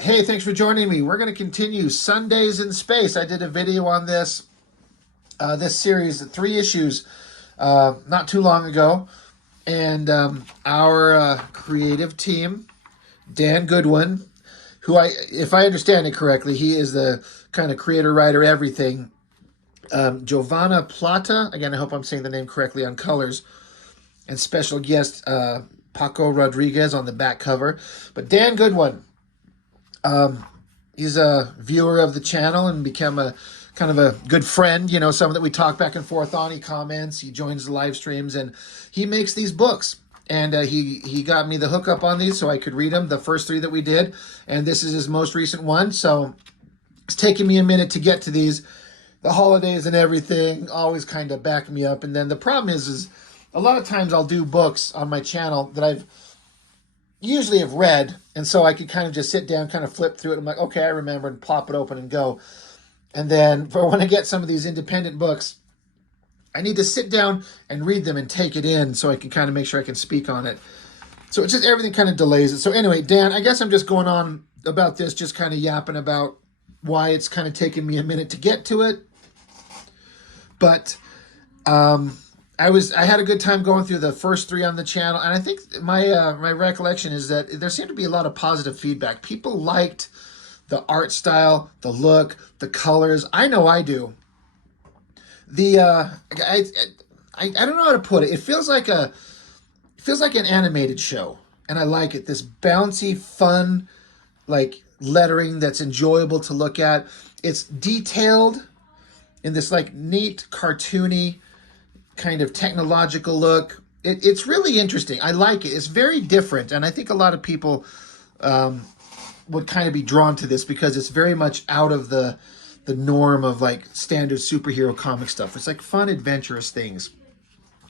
Hey, thanks for joining me. We're going to continue Sundays in Space. I did a video on this series, 3 issues, not too long ago. And our creative team, Dan Goodwin, if I understand it correctly, he is the kind of creator, writer, everything. Giovanna Plata, again, I hope I'm saying the name correctly, on colors, and special guest Paco Rodriguez on the back cover. But Dan Goodwin, he's a viewer of the channel and become a kind of a good friend, someone that we talk back and forth on. He comments, he joins the live streams, and he makes these books. And he got me the hookup on these so I could read them, the first 3 that we did. And this is his most recent one. So it's taking me a minute to get to these. The holidays and everything always kind of back me up. And then the problem is a lot of times I'll do books on my channel that I've usually have read, and so I could kind of just sit down, kind of flip through it. I'm like, okay, I remember, and plop it open and go. And then for when I get some of these independent books, I need to sit down and read them and take it in so I can kind of make sure I can speak on it. So it's just everything kind of delays it. So anyway, Dan, I guess I'm just going on about this, just kind of yapping about why it's kind of taken me a minute to get to it. But I had a good time going through the first 3 on the channel, and I think my recollection is that there seemed to be a lot of positive feedback. People liked the art style, the look, the colors. I know I do. I don't know how to put it. It feels like an animated show, and I like it. This bouncy, fun, like lettering that's enjoyable to look at. It's detailed in this like neat, cartoony kind of technological look. It's really interesting. I like it. It's very different, and I think a lot of people would kind of be drawn to this because it's very much out of the norm of like standard superhero comic stuff. It's like fun, adventurous things.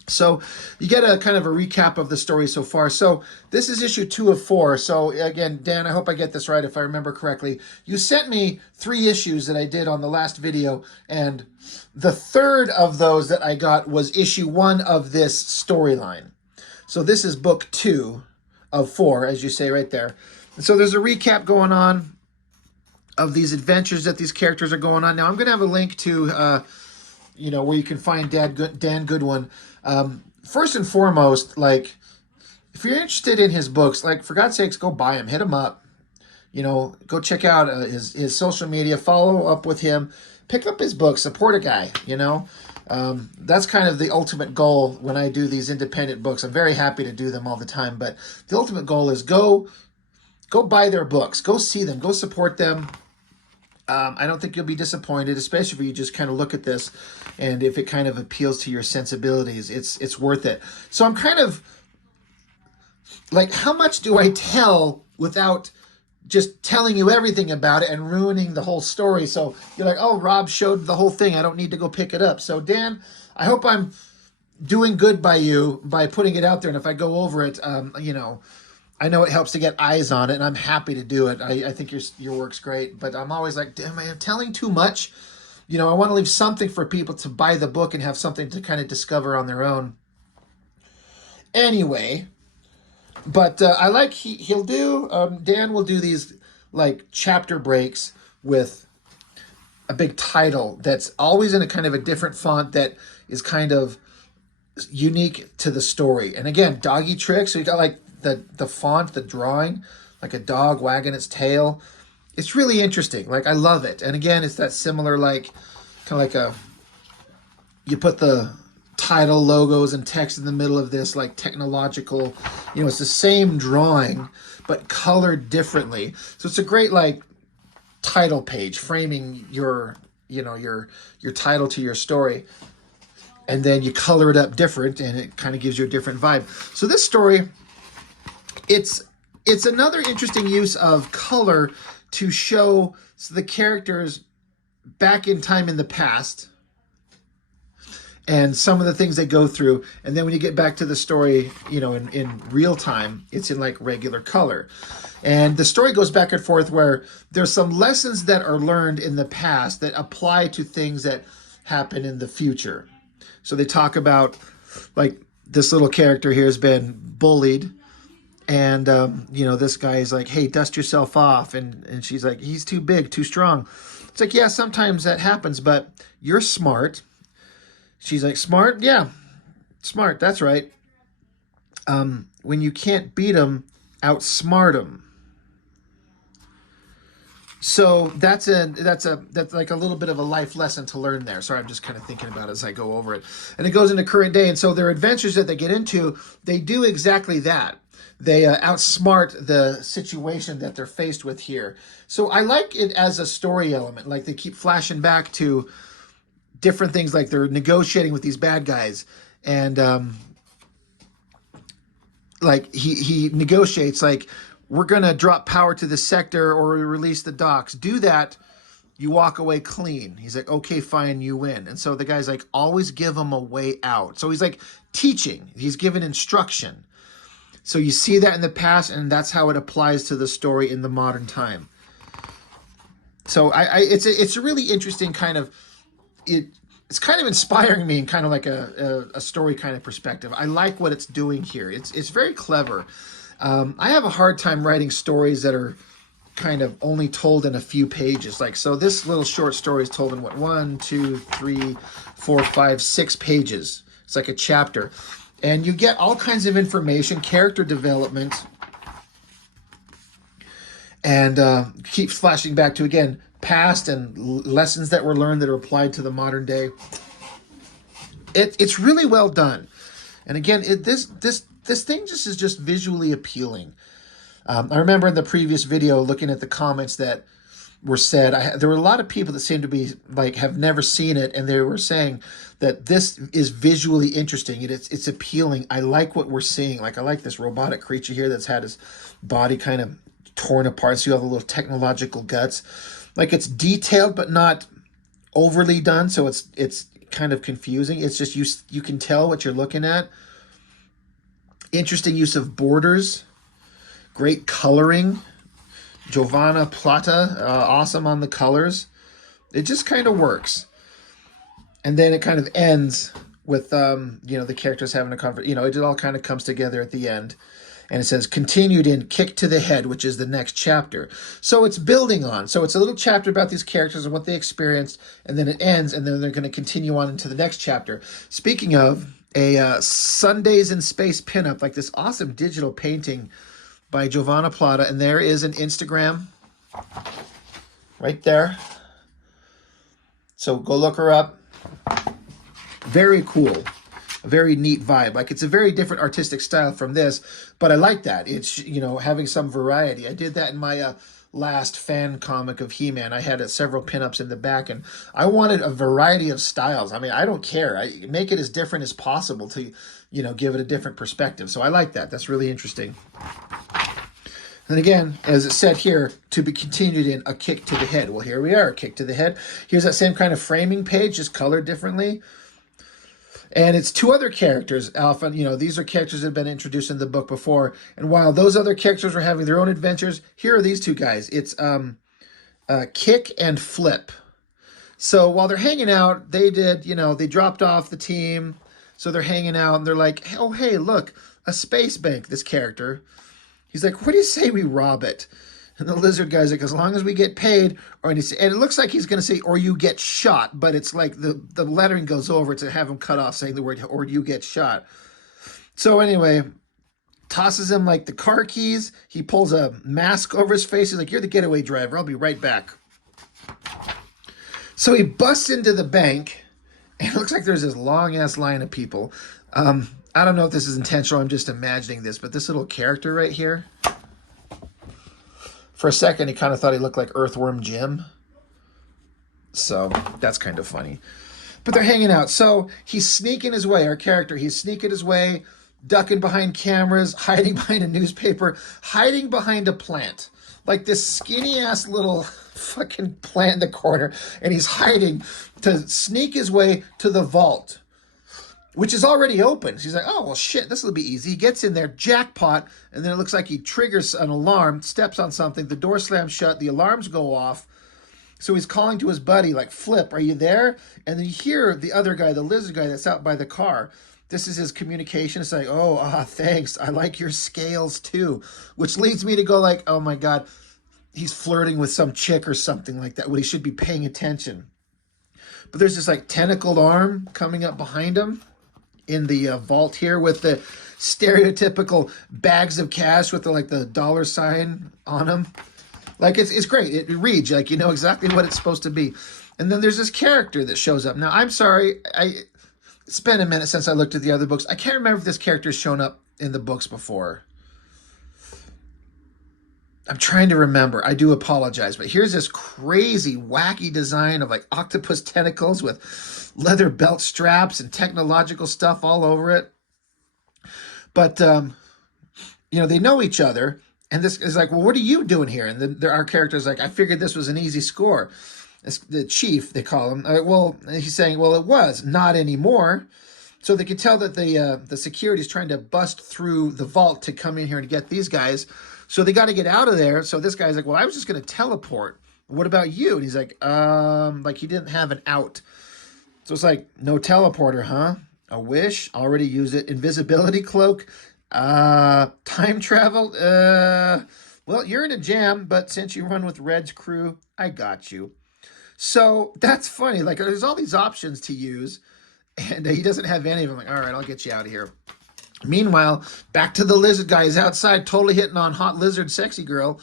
So you get a kind of a recap of the story so far. So this is issue 2 of 4. So again, Dan, I hope I get this right if I remember correctly. You sent me 3 issues that I did on the last video, and the 3rd of those that I got was issue 1 of this storyline. So this is book 2 of 4, as you say right there. And so there's a recap going on of these adventures that these characters are going on. Now I'm going to have a link to, where you can find Dan Goodwin. First and foremost, like, if you're interested in his books, like, for God's sakes, go buy him, hit him up, go check out his social media, follow up with him, pick up his books, support a guy, that's kind of the ultimate goal when I do these independent books. I'm very happy to do them all the time, but the ultimate goal is go buy their books, go see them, go support them. I don't think you'll be disappointed, especially if you just kind of look at this and if it kind of appeals to your sensibilities. It's worth it. So I'm kind of like, how much do I tell without just telling you everything about it and ruining the whole story? So you're like, oh, Rob showed the whole thing, I don't need to go pick it up. So Dan, I hope I'm doing good by you by putting it out there. And if I go over it, I know it helps to get eyes on it, and I'm happy to do it. I think your work's great, but I'm always like, damn, I'm telling too much. I want to leave something for people to buy the book and have something to kind of discover on their own. Anyway, but I like he'll do, Dan will do these like chapter breaks with a big title that's always in a kind of a different font that is kind of unique to the story. And again, doggy tricks. So you got like the font, the drawing, like a dog wagging its tail. It's really interesting. Like, I love it. And again, it's that similar, like, kind of like you put the title, logos, and text in the middle of this, like, technological, it's the same drawing, but colored differently. So it's a great, like, title page, framing your title to your story. And then you color it up different, and it kind of gives you a different vibe. So this story, it's another interesting use of color to show the characters back in time in the past and some of the things they go through. And then when you get back to the story, in real time, it's in like regular color. And the story goes back and forth where there's some lessons that are learned in the past that apply to things that happen in the future. So they talk about, like, this little character here has been bullied, And, you know, this guy is like, hey, dust yourself off. And she's like, he's too big, too strong. It's like, yeah, sometimes that happens, but you're smart. She's like, smart? Yeah, smart. That's right. When you can't beat them, outsmart them. So that's like a little bit of a life lesson to learn there. Sorry, I'm just kind of thinking about it as I go over it. And it goes into current day. And so their adventures that they get into, they do exactly that. They outsmart the situation that they're faced with here. So I like it as a story element. Like they keep flashing back to different things, like they're negotiating with these bad guys. And like he negotiates like, we're going to drop power to the sector or release the docks. Do that, you walk away clean. He's like, okay, fine, you win. And so the guy's like, always give him a way out. So he's like teaching. He's giving instruction. So you see that in the past, and that's how it applies to the story in the modern time. So it's a really interesting kind of, it's kind of inspiring me in kind of like a story kind of perspective. I like what it's doing here. It's very clever. I have a hard time writing stories that are kind of only told in a few pages. Like, so this little short story is told in what, 1, 2, 3, 4, 5, 6 pages. It's like a chapter. And you get all kinds of information, character development, and keeps flashing back to, again, past and lessons that were learned that are applied to the modern day. It's really well done. And again, this thing just is just visually appealing. I remember in the previous video looking at the comments that were said, there were a lot of people that seemed to be like, have never seen it, and they were saying that this is visually interesting. It's appealing. I like what we're seeing. Like, I like this robotic creature here that's had his body kind of torn apart. See all the little technological guts. Like, it's detailed but not overly done, so it's kind of confusing. It's just you can tell what you're looking at. Interesting use of borders, great coloring. Giovanna Plata, awesome on the colors. It just kind of works. And then it kind of ends with, you know, the characters having a conversation. You know, it all kind of comes together at the end. And it says, continued in Kick to the Head, which is the next chapter. So it's building on. So it's a little chapter about these characters and what they experienced. And then it ends, and then they're going to continue on into the next chapter. Speaking of, a Sundays in Space pinup, like this awesome digital painting by Giovanna Plata. And there is an Instagram right there. So go look her up. Very cool. A very neat vibe. Like, it's a very different artistic style from this, but I like that. It's, you know, having some variety. I did that in my last fan comic of He-Man. I had several pinups in the back, and I wanted a variety of styles. I mean, I don't care. I make it as different as possible to, you know, give it a different perspective. So I like that. That's really interesting. And again, as it said here, to be continued in A Kick to the Head. Well, here we are, A Kick to the Head. Here's that same kind of framing page, just colored differently. And it's 2 other characters, Alpha. You know, these are characters that have been introduced in the book before. And while those other characters were having their own adventures, here are these 2 guys. It's Kick and Flip. So while they're hanging out, they did, you know, they dropped off the team. So they're hanging out, and they're like, oh, hey, look, a space bank, this character. He's like, what do you say we rob it? And the lizard guy's like, as long as we get paid, and it looks like he's going to say, or you get shot, but it's like the lettering goes over to have him cut off saying the word, or you get shot. So anyway, tosses him like the car keys. He pulls a mask over his face. He's like, you're the getaway driver. I'll be right back. So he busts into the bank, and it looks like there's this long-ass line of people. I don't know if this is intentional. I'm just imagining this, but this little character right here, for a second, he kind of thought he looked like Earthworm Jim. So that's kind of funny. But they're hanging out. So he's sneaking his way, our character, he's sneaking his way, ducking behind cameras, hiding behind a newspaper, hiding behind a plant. Like this skinny-ass little fucking plant in the corner. And he's hiding to sneak his way to the vault, which is already open. So he's like, oh, well, shit, this will be easy. He gets in there, jackpot, and then it looks like he triggers an alarm, steps on something, the door slams shut, the alarms go off. So he's calling to his buddy, like, Flip, are you there? And then you hear the other guy, the lizard guy that's out by the car. this is his communication. It's like, oh, thanks. I like your scales too, which leads me to go like, oh my God, he's flirting with some chick or something like that when he should be paying attention. But there's this like tentacled arm coming up behind him in the vault here with the stereotypical bags of cash with the like the dollar sign on them. Like it's great. It reads like you know exactly what it's supposed to be. And then there's this character that shows up. Now I'm sorry, it's been a minute since I looked at the other books. I can't remember if this character's shown up in the books before. I'm trying to remember. I do apologize, but here's this crazy, wacky design of like octopus tentacles with leather belt straps and technological stuff all over it. But you know, they know each other, and this is like, well, what are you doing here? And then our character's like, I figured this was an easy score. It's the chief, they call him. Well, he's saying, well, it was not anymore. So they could tell that the security is trying to bust through the vault to come in here and get these guys. So they got to get out of there. So this guy's like, well, I was just going to teleport. What about you? And he's like he didn't have an out. So it's like, no teleporter, huh? A wish, already used it. Invisibility cloak, time travel. Well, you're in a jam, but since you run with Red's crew, I got you. So that's funny. Like there's all these options to use, and he doesn't have any of them. Like, all right, I'll get you out of here. Meanwhile, back to the lizard guy. He's outside, totally hitting on hot lizard sexy girl.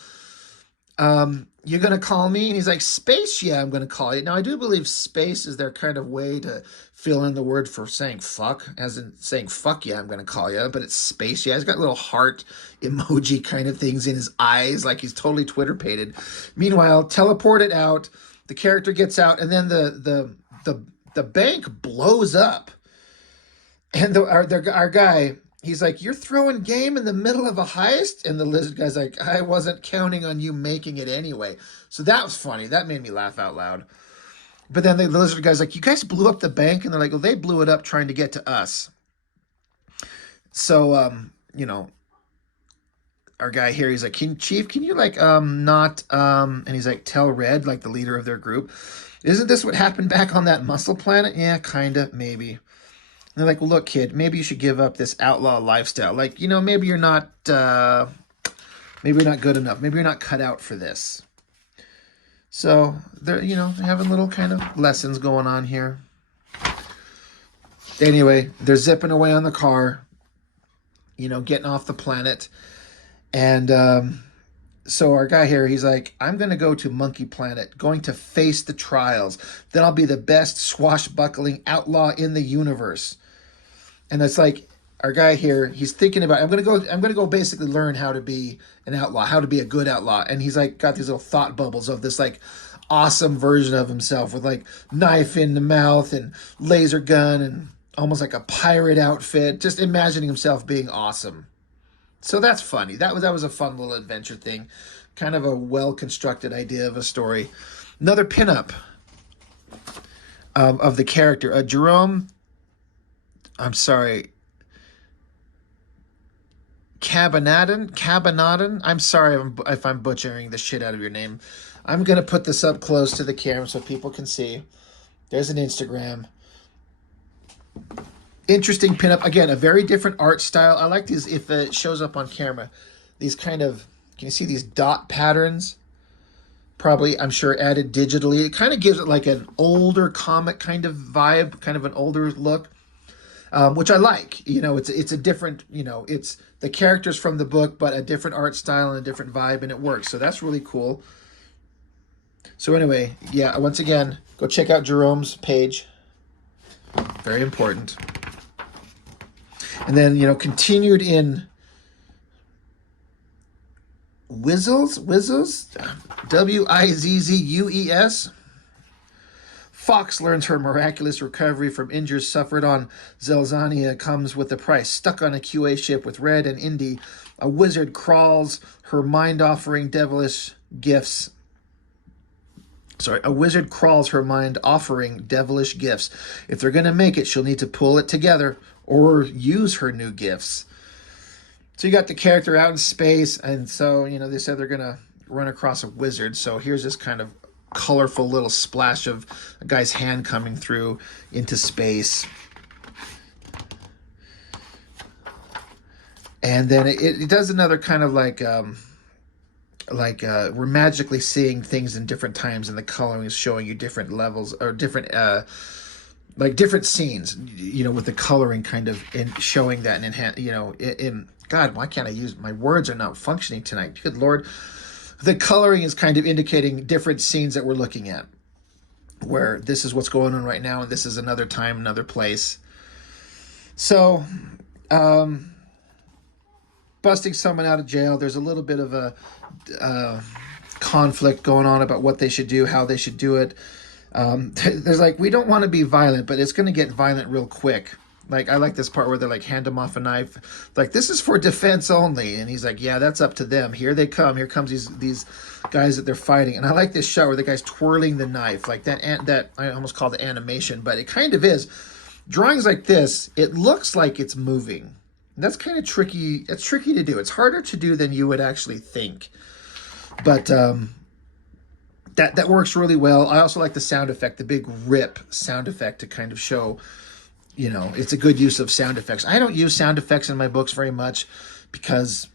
You're going to call me? And he's like, space, yeah, I'm going to call you. Now, I do believe space is their kind of way to fill in the word for saying fuck, as in saying fuck, yeah, I'm going to call you. But it's space, yeah. He's got little heart emoji kind of things in his eyes, like he's totally Twitter-pated. Meanwhile, teleported out. The character gets out, and then the bank blows up. And our guy, he's like, you're throwing game in the middle of a heist? And the lizard guy's like, I wasn't counting on you making it anyway. So that was funny. That made me laugh out loud. But then the lizard guy's like, you guys blew up the bank? And they're like, well, they blew it up trying to get to us. So, you know, our guy here, he's like, Chief, can you like not and he's like, tell Red, like the leader of their group, isn't this what happened back on that muscle planet? Yeah, kinda, maybe. And they're like, well, look, kid, maybe you should give up this outlaw lifestyle. Like, you know, maybe you're not good enough. Maybe you're not cut out for this. So they're, you know, they're having little kind of lessons going on here. Anyway, they're zipping away on the car, you know, getting off the planet. And so our guy here, he's like, I'm going to go to Monkey Planet, going to face the trials. Then I'll be the best swashbuckling outlaw in the universe. And it's like, our guy here, he's thinking about, I'm going to go basically learn how to be an outlaw, how to be a good outlaw. And he's like, got these little thought bubbles of this like awesome version of himself with like knife in the mouth and laser gun and almost like a pirate outfit, just imagining himself being awesome. So that's funny. That was a fun little adventure thing. Kind of a well-constructed idea of a story. Another pinup of the character. Jerome, I'm sorry, Cabanaden. I'm sorry if I'm butchering the shit out of your name. I'm going to put this up close to the camera so people can see. There's an Instagram. Interesting pinup. Again, a very different art style. I like these, if it shows up on camera, these kind of, can you see these dot patterns? Probably, I'm sure, added digitally. It kind of gives it like an older comic kind of vibe, kind of an older look, which I like. You know, it's a different, you know, it's the characters from the book, but a different art style and a different vibe, and it works. So that's really cool. So anyway, yeah, once again, go check out Jerome's page. Very important. And then, you know, continued in Wizzues, Wizzues. Fox learns her miraculous recovery from injuries suffered on Zelzania comes with a price. Stuck on a QA ship with Red and Indy, a wizard crawls her mind offering devilish gifts. A wizard crawls her mind offering devilish gifts. If they're going to make it, she'll need to pull it together or use her new gifts. So you got the character out in space, and so, you know, they said they're going to run across a wizard. So here's this kind of colorful little splash of a guy's hand coming through into space. And then it does another kind of we're magically seeing things in different times, and the coloring is showing you different levels or different different scenes, with the coloring kind of in showing that and enhance, in God, why can't I use my words are not functioning tonight? Good Lord. The coloring is kind of indicating different scenes that we're looking at, where this is what's going on right now, and this is another time, another place. So, busting someone out of jail, there's a little bit of a conflict going on about what they should do, how they should do it. There's we don't want to be violent, but it's going to get violent real quick. I like this part where they're hand him off a knife. This is for defense only. And he's yeah, that's up to them. Here they come. Here comes these guys that they're fighting. And I like this shot where the guy's twirling the knife. That I almost call it animation, but it kind of is. Drawings like this, it looks like it's moving. And that's kind of tricky. It's tricky to do. It's harder to do than you would actually think. But that works really well. I also like the sound effect, the big rip sound effect to kind of show, it's a good use of sound effects. I don't use sound effects in my books very much because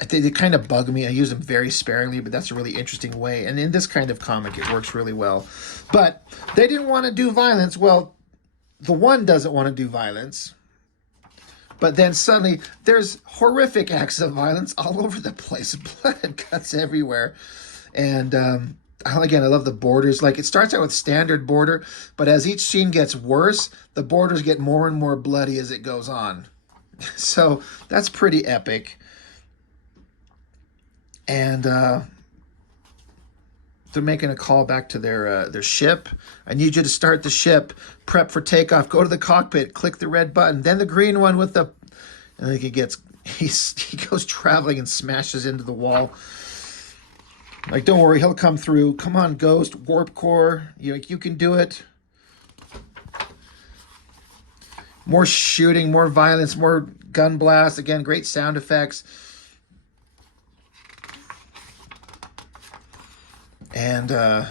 I think they kind of bug me. I use them very sparingly, but that's a really interesting way. And in this kind of comic, it works really well. But they didn't want to do violence. Well, the one doesn't want to do violence. But then suddenly there's horrific acts of violence all over the place. Blood and guts everywhere. And again, I love the borders. It starts out with standard border, but as each scene gets worse, the borders get more and more bloody as it goes on. So that's pretty epic. And they're making a call back to their ship. I need you to start the ship, prep for takeoff, go to the cockpit, click the red button, then the green one with the... And then he goes traveling and smashes into the wall. Don't worry, he'll come through. Come on, Ghost, warp core. You can do it. More shooting, more violence, more gun blasts. Again, great sound effects. And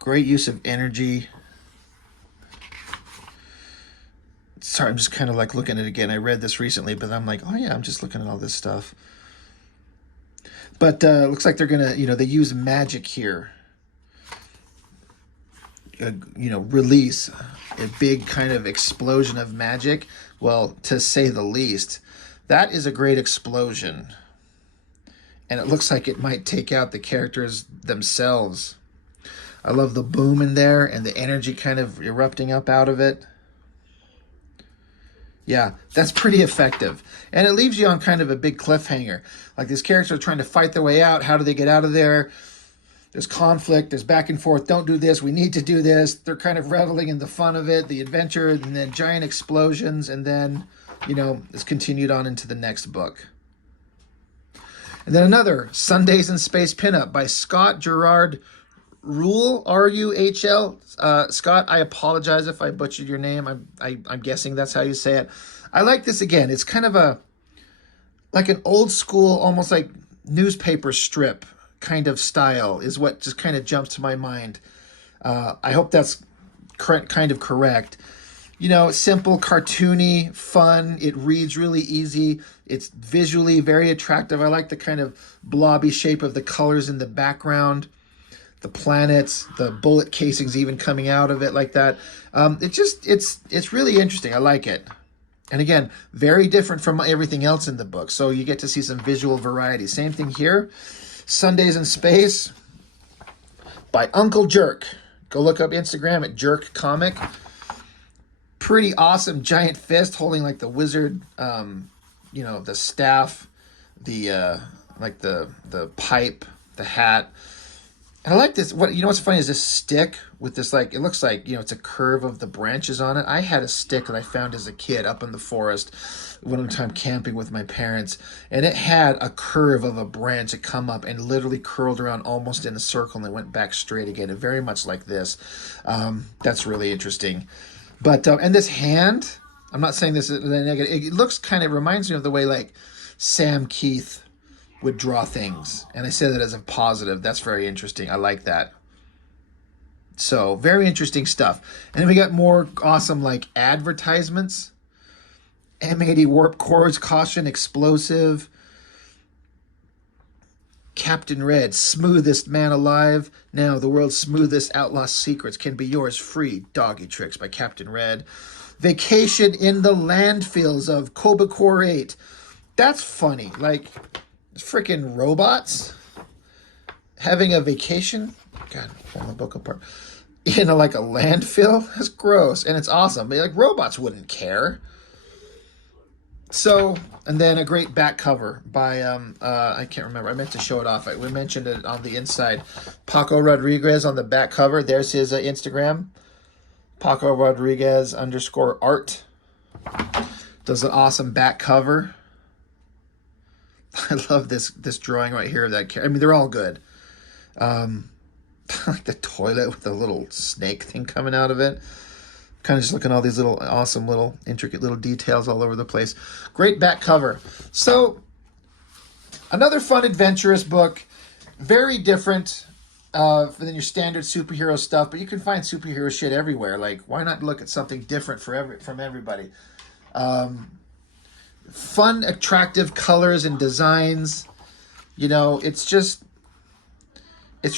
great use of energy. Sorry, I'm just kind of looking at it again. I read this recently, but I'm oh yeah, I'm just looking at all this stuff. But looks like they're gonna, they use magic here. Release a big kind of explosion of magic. Well, to say the least, that is a great explosion. And it looks like it might take out the characters themselves. I love the boom in there and the energy kind of erupting up out of it. Yeah, that's pretty effective. And it leaves you on kind of a big cliffhanger. These characters are trying to fight their way out. How do they get out of there? There's conflict. There's back and forth. Don't do this. We need to do this. They're kind of reveling in the fun of it, the adventure, and then giant explosions. And then, it's continued on into the next book. And then another Sundays in Space pinup by Scott Gerard Ruhl, R-U-H-L. Scott, I apologize if I butchered your name. I'm guessing that's how you say it. I like this again. It's kind of an old school, almost newspaper strip kind of style is what just kind of jumps to my mind. I hope that's kind of correct. Simple, cartoony, fun. It reads really easy. It's visually very attractive. I like the kind of blobby shape of the colors in the background. The planets, the bullet casings even coming out of it like that. It's really interesting. I like it. And again, very different from everything else in the book. So you get to see some visual variety. Same thing here. Sundays in Space by Uncle Jerk. Go look up Instagram at Jerk Comic. Pretty awesome giant fist holding the wizard, the staff, the pipe, the hat. And I like this. What's funny is this stick with this, it looks like, it's a curve of the branches on it. I had a stick that I found as a kid up in the forest one time camping with my parents, and it had a curve of a branch that come up and literally curled around almost in a circle and it went back straight again. And very much like this. That's really interesting. But, and this hand, I'm not saying this is a negative. It looks reminds me of the way Sam Keith would draw things. And I say that as a positive. That's very interesting. I like that. So, very interesting stuff. And then we got more awesome advertisements. M80 warp cores, caution, explosive. Captain Red, smoothest man alive. Now the world's smoothest outlaw secrets can be yours free. Doggy Tricks by Captain Red. Vacation in the landfills of Kobakor 8. That's funny. Like, freaking robots having a vacation. God, pull my book apart. In a landfill? That's gross. And it's awesome. But, like, robots wouldn't care. So, and then a great back cover by, I can't remember. I meant to show it off. We mentioned it on the inside. Paco Rodriguez on the back cover. There's his Instagram. Paco Rodriguez _art. Does an awesome back cover. I love this drawing right here of that character. I mean, they're all good. Like the toilet with the little snake thing coming out of it. Kind of just looking at all these little awesome little intricate little details all over the place. Great back cover. So another fun adventurous book. Very different than your standard superhero stuff, but you can find superhero shit everywhere. Like, why not look at something different from everybody? Fun, attractive colors and designs. You know, it's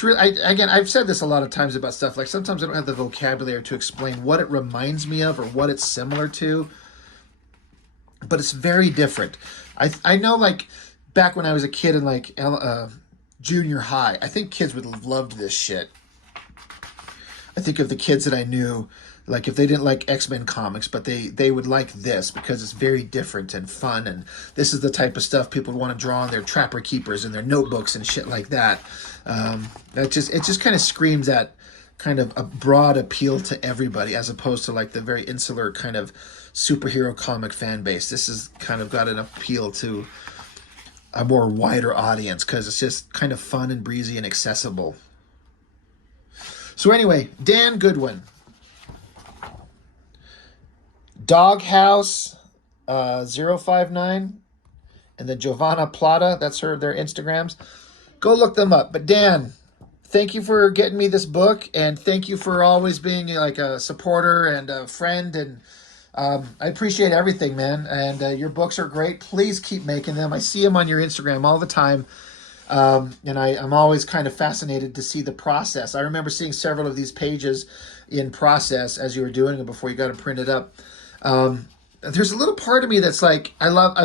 really, again, I've said this a lot of times about stuff. Like, sometimes I don't have the vocabulary to explain what it reminds me of or what it's similar to. But it's very different. I know, like, back when I was a kid in, like, junior high, I think kids would have loved this shit. I think of the kids that I knew, like, if they didn't like X-Men comics, but they would like this because it's very different and fun, and this is the type of stuff people would want to draw on their Trapper Keepers and their notebooks and shit like that. It just kind of screams at kind of a broad appeal to everybody, as opposed to like the very insular kind of superhero comic fan base. This has kind of got an appeal to a more wider audience because it's just kind of fun and breezy and accessible. So anyway, Dan Goodwin. Doghouse 059, and then Giovanna Plata, that's their Instagrams. Go look them up. But Dan, thank you for getting me this book, and thank you for always being like a supporter and a friend, and I appreciate everything, man. And your books are great. Please keep making them. I see them on your Instagram all the time. And I'm always kind of fascinated to see the process. I remember seeing several of these pages in process as you were doing it before you got them printed up. There's a little part of me that's like, I love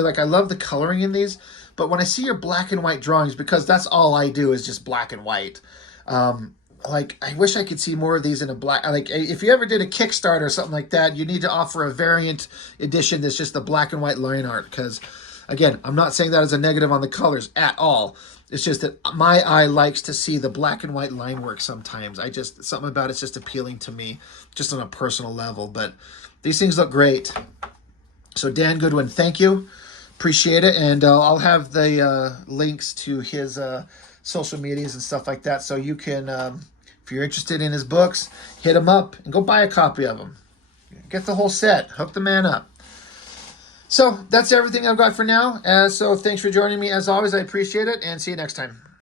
the coloring in these, but when I see your black and white drawings, because that's all I do is just black and white. Like, I wish I could see more of these in a black, like, if you ever did a Kickstarter or something like that, you need to offer a variant edition that's just the black and white line art. Because again, I'm not saying that as a negative on the colors at all. It's just that my eye likes to see the black and white line work sometimes. Something about it's just appealing to me, just on a personal level. But these things look great. So Dan Goodwin, thank you. Appreciate it. And I'll have the links to his social medias and stuff like that. So you can, if you're interested in his books, hit him up and go buy a copy of them. Get the whole set. Hook the man up. So that's everything I've got for now. So thanks for joining me. As always, I appreciate it, and see you next time.